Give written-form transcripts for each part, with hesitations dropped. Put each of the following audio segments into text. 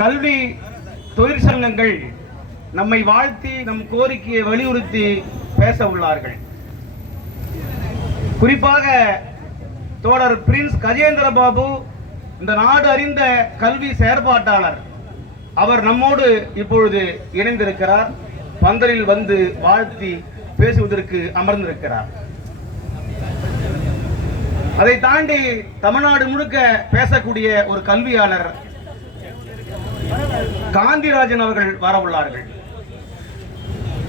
கல்வி தொழிற்சங்கங்கள் நம்மை வாழ்த்தி நம் கோரிக்கையை வலியுறுத்தி பேச உள்ளார்கள். குறிப்பாக தோழர் பிரின்ஸ் கஜேந்திர பாபு, இந்த நாடு அறிந்த கல்வி செயற்பாட்டாளர், அவர் நம்மோடு இப்பொழுது இணைந்திருக்கிறார். பந்தலில் வந்து வாழ்த்தி பேசுவதற்கு அமர்ந்திருக்கிறார். அதை தாண்டி தமிழ்நாடு முழுக்க பேசக்கூடிய ஒரு கல்வியாளர் காந்திராஜன் அவர்கள் வர உள்ளார்கள்.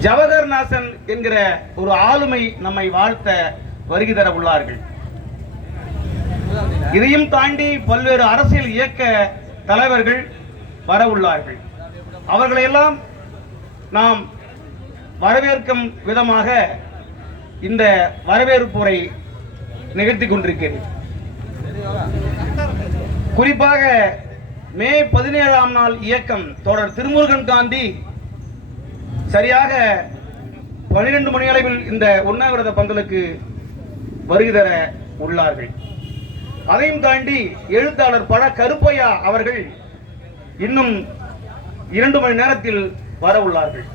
ஜவஹர்நாசன் என்கிற ஒரு ஆளுமை நம்மை வாழ்த்த வருகை தர உள்ளார்கள். இதையும் தாண்டி பல்வேறு அரசியல் இயக்க தலைவர்கள் வர உள்ளார்கள். அவர்களையெல்லாம் நாம் வரவேற்கும் விதமாக இந்த வரவேற்புரை நிகழ்த்தி கொண்டிருக்கிறேன். குறிப்பாக மே 17ஆம் நாள் இயக்கம் தோழர் திருமுருகன் காந்தி சரியாக 12 மணி அளவில் இந்த உண்ணாவிரத பந்தலுக்கு வருகை தர உள்ளார்கள். அதையும் தாண்டி எழுத்தாளர் பழ கருப்பையா அவர்கள் இன்னும் 2 மணி நேரத்தில் வர உள்ளார்கள்.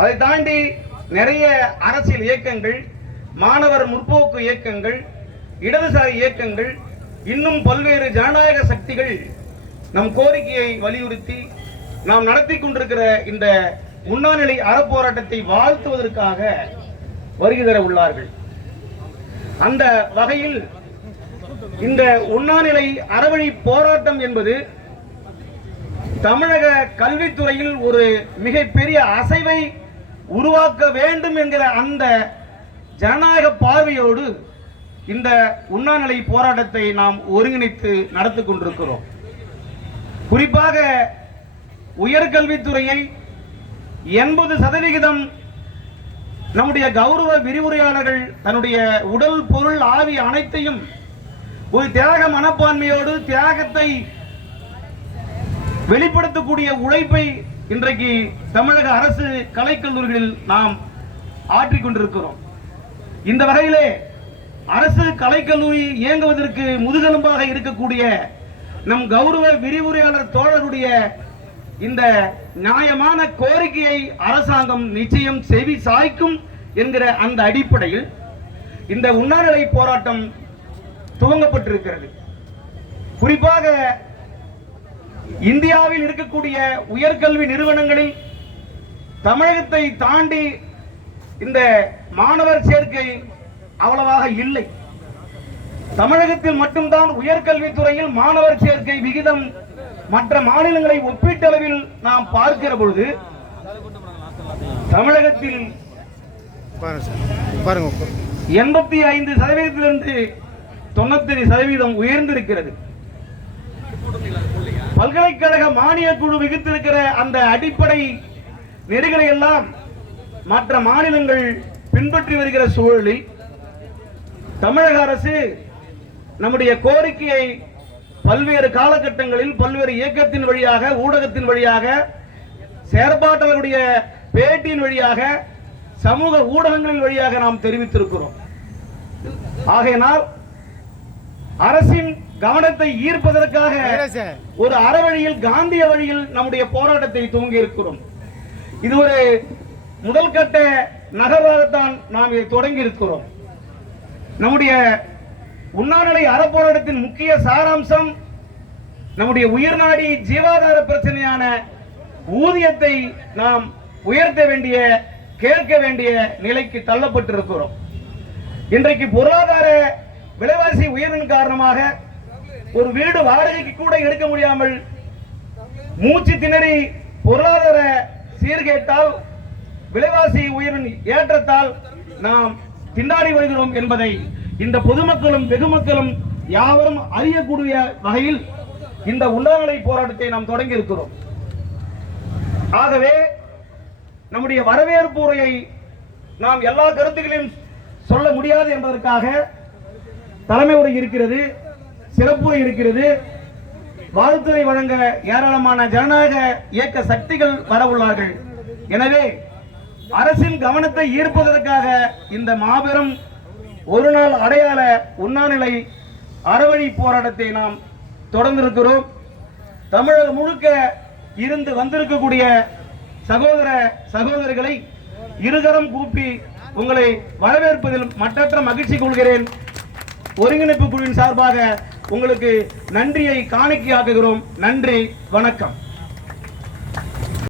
அதை தாண்டி நிறைய அரசியல் இயக்கங்கள், மாணவர் முற்போக்கு இயக்கங்கள், இடதுசாரி இயக்கங்கள், இன்னும் பல்வேறு ஜனநாயக சக்திகள் நம் கோரிக்கையை வலியுறுத்தி நாம் நடத்தி கொண்டிருக்கிற இந்த உண்ணாநிலை அறப்போராட்டத்தை வாழ்த்துவதற்காக வருகை தர உள்ளார்கள். அந்த வகையில் இந்த உண்ணாநிலை அறவழி போராட்டம் என்பது தமிழக கல்வித்துறையில் ஒரு மிகப்பெரிய அசைவை உருவாக்க வேண்டும் என்கிற அந்த ஜனநாயக பார்வையோடு இந்த உண்ணாநிலை போராட்டத்தை நாம் ஒருங்கிணைத்து நடத்தி கொண்டிருக்கிறோம். குறிப்பாக உயர்கல்வித்துறையை 80% நம்முடைய கௌரவ விரிவுரையாளர்கள் தன்னுடைய உடல், பொருள், ஆவி அனைத்தையும் ஒரு தியாக மனப்பான்மையோடு தியாகத்தை வெளிப்படுத்தக்கூடிய உழைப்பை இன்றைக்கு தமிழக அரசு கலைக்கல்லூரிகளில் நாம் ஆற்றிக் கொண்டிருக்கிறோம். இந்த வகையிலே அரசு கலைக்கல்லூரி இயங்குவதற்கு முதுகெலும்பாக இருக்கக்கூடிய நம் கௌரவ விரிவுரையாளர் தோழருடைய இந்த நியாயமான கோரிக்கையை அரசாங்கம் நிச்சயம் செவி சாய்க்கும் என்கிற அந்த அடிப்படையில் இந்த உண்ணாநிலை போராட்டம் துவங்கப்பட்டிருக்கிறது. குறிப்பாக இந்தியாவில் இருக்கக்கூடிய உயர்கல்வி நிறுவனங்களில் தமிழகத்தை தாண்டி இந்த மாணவர் சேர்க்கை அவ்வளவாக இல்லை. தமிழகத்தில் மட்டும்தான் உயர்கல்வித்துறையில் மாணவர் சேர்க்கை விகிதம் மற்ற மாநிலங்களை ஒப்பீட்டளவில் நாம் பார்க்கிற பொழுது தமிழகத்தில் 85%-இருந்து 97% உயர்ந்திருக்கிறது. பல்கலைக்கழக மானிய குழு விதித்திருக்கிற அந்த அடிப்படை நெறிகளை எல்லாம் மற்ற மாநிலங்கள் பின்பற்றி வருகிற சூழலில் தமிழக அரசு நம்முடைய கோரிக்கையை பல்வேறு காலகட்டங்களில் பல்வேறு இயக்கத்தின் வழியாக, ஊடகத்தின் வழியாக, செயற்பாட்டாளர்களுடைய பேட்டியின் வழியாக, சமூக ஊடகங்களின் வழியாக நாம் தெரிவித்திருக்கிறோம். ஆகையினால் அரசின் கவனத்தை ஈர்ப்பதற்காக ஒரு அறவழியில், காந்திய வழியில் நம்முடைய போராட்டத்தை துவங்கி இருக்கிறோம். இது ஒரு முதல் கட்ட நகர்வாகத்தான் நாம் இதை தொடங்கி இருக்கிறோம். நம்முடைய உண்ணாநிலை அறப்போராட்டத்தின் முக்கிய சாராம்சம் நம்முடைய உயிர்நாடி ஜீவாதார பிரச்சனையான ஊதியத்தை நாம் உயர்த்த வேண்டிய, கேட்க வேண்டிய நிலைக்கு தள்ளப்பட்டிருக்கிறோம். இன்றைக்கு பொருளாதார விலைவாசி உயர்வின் காரணமாக ஒரு வீடு வாடகைக்கு கூட எடுக்க முடியாமல் மூச்சு திணறி பொருளாதார சீர்கேட்டால், விலைவாசி உயர்வின் ஏற்றத்தால் நாம் திண்டாடி வருகிறோம் என்பதை இந்த பொதுமக்களும் வெகுமக்களும் யாவரும் அறியக்கூடிய வகையில் இந்த உண்ணாநிலை போராட்டத்தை நாம் தொடங்கி இருக்கிறோம். ஆகவே நம்முடைய வரவேற்பு உரையை நாம் எல்லா கருத்துக்களையும் சொல்ல முடியாது என்பதற்காக தலைமை உரை இருக்கிறது, சிறப்புரை இருக்கிறது, வாழ்த்துரை வழங்க ஏராளமான ஜனநாயக இயக்க சக்திகள் வர உள்ளார்கள். எனவே அரசின் கவனத்தை ஈர்ப்பதற்காக இந்த மாபெரும் ஒரு நாள் அடையாள உண்ணாநிலை அறவழி போராட்டத்தை நாம் தொடர்ந்து இருக்கிறோம். தமிழகம் முழுக்க இருந்து வந்திருக்கக்கூடிய சகோதர சகோதரிகளை இருகரம் கூப்பி உங்களை வரவேற்பதில் மற்றற்ற மகிழ்ச்சி கொள்கிறேன். ஒருங்கிணைப்பு குழுவின் சார்பாக உங்களுக்கு நன்றியை காணிக்கையாக்குகிறோம். நன்றி, வணக்கம்.